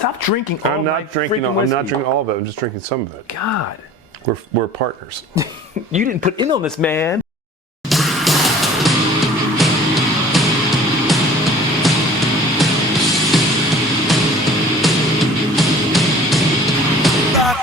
Stop drinking all I'm my not drinking. freaking I'm whiskey. not drinking all of it. I'm just drinking some of it. God. We're partners. You didn't put in on this, man.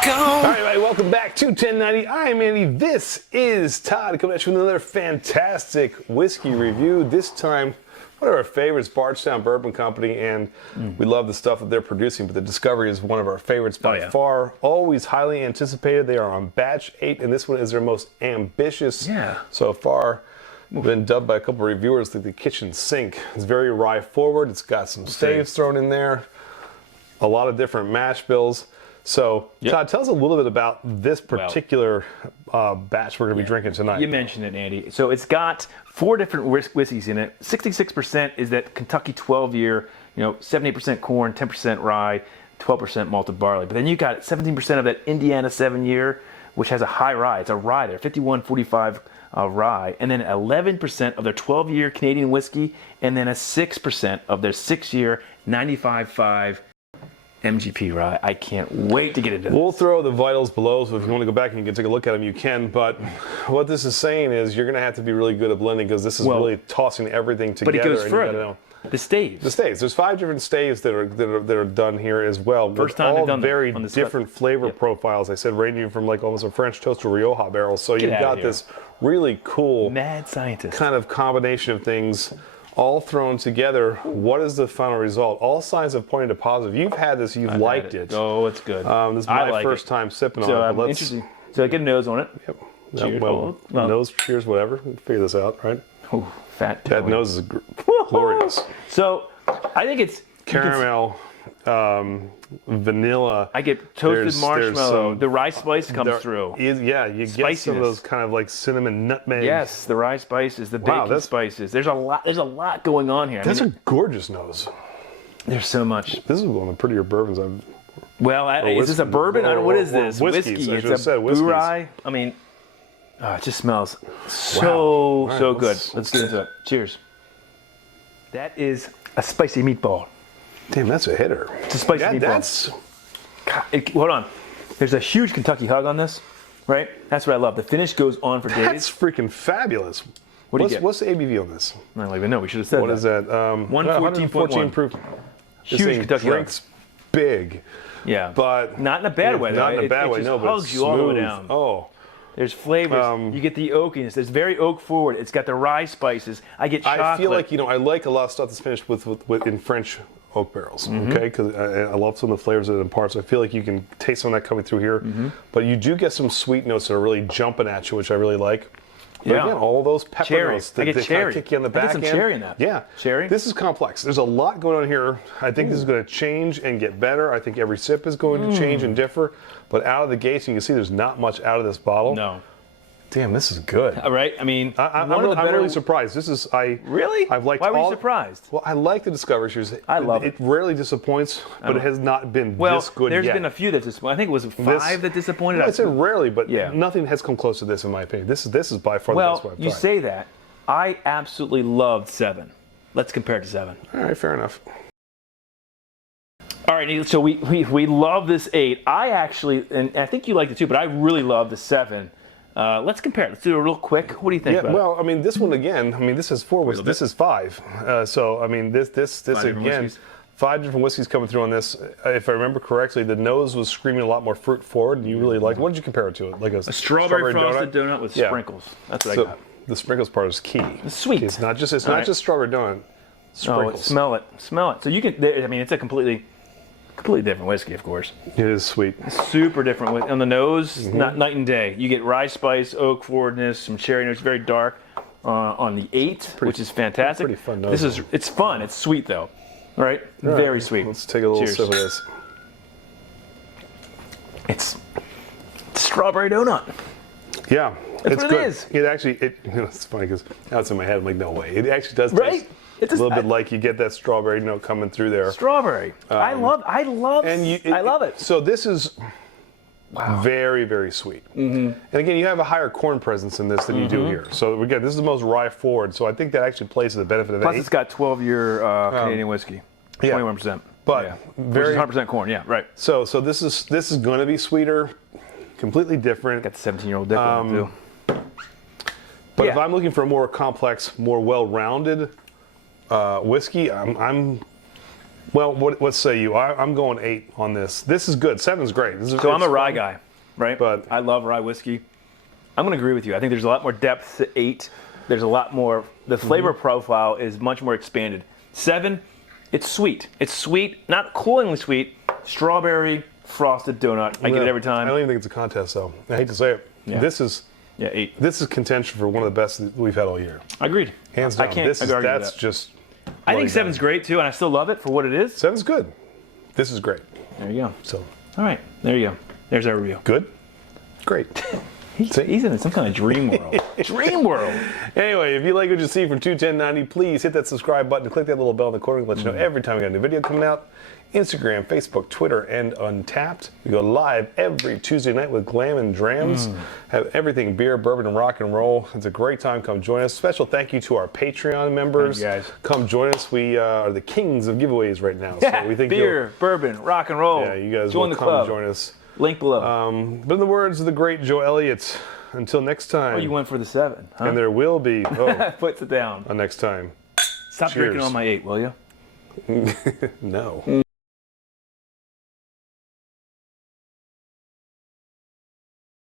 All right, everybody, welcome back to 1090. I'm Andy. This is Todd coming at you with another fantastic whiskey review. This time, one of our favorites, Bardstown Bourbon Company, and we love the stuff that they're producing, but the Discovery is one of our favorites by far. Always highly anticipated. They are on batch 8, and this one is their most ambitious so far. Been dubbed by a couple of reviewers like the kitchen sink. It's very rye forward. It's got some staves thrown in there, a lot of different mash bills. So, Todd, tell us a little bit about this particular batch we're going to be drinking tonight. You mentioned it, Andy. So it's got 4 different whiskeys in it. 66% is that Kentucky 12-year, 78% corn, 10% rye, 12% malted barley. But then you got 17% of that Indiana 7-year, which has a high rye. It's a rye there, 51.45 rye. And then 11% of their 12-year Canadian whiskey, and then a 6% of their 6-year 95.5 MGP rye. I can't wait to get into this. We'll throw the vitals below, so if you want to go back and you can take a look at them, you can. But what this is saying is you're going to have to be really good at blending because this is really tossing everything together. But it goes further. The staves. The staves. There's 5 different staves that are done here as well. First time they've done very different flavor profiles. I said ranging from like almost a French toast to Rioja barrel. So you've got this really cool mad scientist kind of combination of things all thrown together. What is the final result? All signs have pointed to positive. You've had this. You've liked it. Oh, it's good. This is my first time sipping on it. Interesting. So I get a nose on it. Yep. Cheers. Well, nose, cheers, whatever. We'll figure this out, right? Oh, fat. That nose is glorious. So I think it's caramel, vanilla. I get toasted marshmallow. The rye spice comes through. You get some of those kind of like cinnamon, nutmeg. Yes, the rye spices, the bacon spices. There's a lot going on here. That's a gorgeous nose. There's so much. This is one of the prettier bourbons I've. Well, is this a bourbon? What is this? Whiskey. It's a rye. I mean, it just smells so good. Let's get into it. Cheers. That is a spicy meatball. Damn, that's a hitter. It's a spicy meatball. Hold on. There's a huge Kentucky hug on this, right? That's what I love. The finish goes on for days. That's freaking fabulous. What do you get? What's the ABV on this? I don't even know. We should have said What is that? 114.1 proof. Huge Kentucky drinks big. Yeah. But not in a bad way. Not in a bad way, no, but hugs you all the way down. Oh. There's flavors. You get the oakiness. It's very oak forward. It's got the rye spices. I get chocolate. I feel like, I like a lot of stuff that's finished with in French oak barrels, okay? Because I love some of the flavors that it imparts. I feel like you can taste some of that coming through here. But you do get some sweet notes that are really jumping at you, which I really like. But again, all those pepper notes that kind of kick you on the back end. I get some cherry in that. Yeah. Cherry? This is complex. There's a lot going on here. I think this is going to change and get better. I think every sip is going to change and differ. But out of the gates, you can see there's not much out of this bottle. No. Damn, this is good. All right. I mean, I'm really surprised. Really? I've liked Why were you surprised? Well, I like the Discovery Series. I love it. It rarely disappoints, but it has not been this good yet. There's been a few that disappointed. I think it was 5 that disappointed. I said rarely, but nothing has come close to this in my opinion. This is by far the best one I've tried. You say that. I absolutely loved 7. Let's compare it to 7. All right, fair enough. All right, so we love this 8. I actually, and I think you liked it too, but I really love the 7. Let's compare it. Let's do it real quick. What do you think about it? I mean, this one again, this is 4 whiskeys. This is 5. So, I mean, this again, 5 different whiskeys coming through on this. If I remember correctly, the nose was screaming a lot more fruit forward, and you really liked. What did you compare it to? Like a strawberry frosted donut with sprinkles. That's what I got. The sprinkles part is key. It's sweet. It's not just strawberry donut. Sprinkles. Smell it. So you can. I mean, it's a completely different whiskey, of course. It is sweet. Super different. On the nose, night and day. You get rye spice, oak forwardness, some cherry notes, very dark. On the 8, which is fantastic. Pretty fun nose. It's fun. It's sweet though. All right? Very sweet. Let's take a little sip of this. It's strawberry donut. Yeah, it's good. It is. It actually, it's funny because now it's in my head. I'm like, no way. It actually does taste It's a little bit like you get that strawberry note coming through there. Strawberry. I love it. So this is very, very sweet. And again, you have a higher corn presence in this than you do here. So again, this is the most rye forward. So I think that actually plays to the benefit of it. Plus, it's got 12-year Canadian whiskey. 21%. but Which is 100% corn. Yeah, right. So this is going to be sweeter, completely different. Got the 17-year-old dick on it too. But Yeah. if I'm looking for a more complex, more well-rounded whiskey, well, what say you? I'm going 8 on this. This is good. 7's great. So I'm a rye guy, right? But I love rye whiskey. I'm going to agree with you. I think there's a lot more depth to 8. There's a lot more. The flavor profile is much more expanded. 7, it's sweet. It's sweet, not cloyingly sweet. Strawberry frosted donut. I get it every time. I don't even think it's a contest, though. I hate to say it. Yeah. This is 8. This is contention for one of the best that we've had all year. Agreed. Hands down. I can't argue with That's that. just. I think 7's great too, and I still love it for what it is. 7's good. This is great. There you go. So. All right, there you go. There's our review. Good. Great. He's in some kind of dream world. Dream world. Anyway, if you like what you see from 21090, please hit that subscribe button, click that little bell in the corner to let you know every time we got a new video coming out. Instagram, Facebook, Twitter, and Untapped. We go live every Tuesday night with Glam and Drams. Have everything beer, bourbon, and rock and roll. It's a great time. Come join us. Special thank you to our Patreon members. Thank you, guys. Come join us. We are the kings of giveaways right now. So we think beer, bourbon, rock and roll. yeah, you guys join will the come club. join us. Link below. But in the words of the great Joe Elliott, until next time. Oh, you went for the 7, huh? And there will be Puts it down. a next time. Stop Cheers. drinking on my 8, will you? No.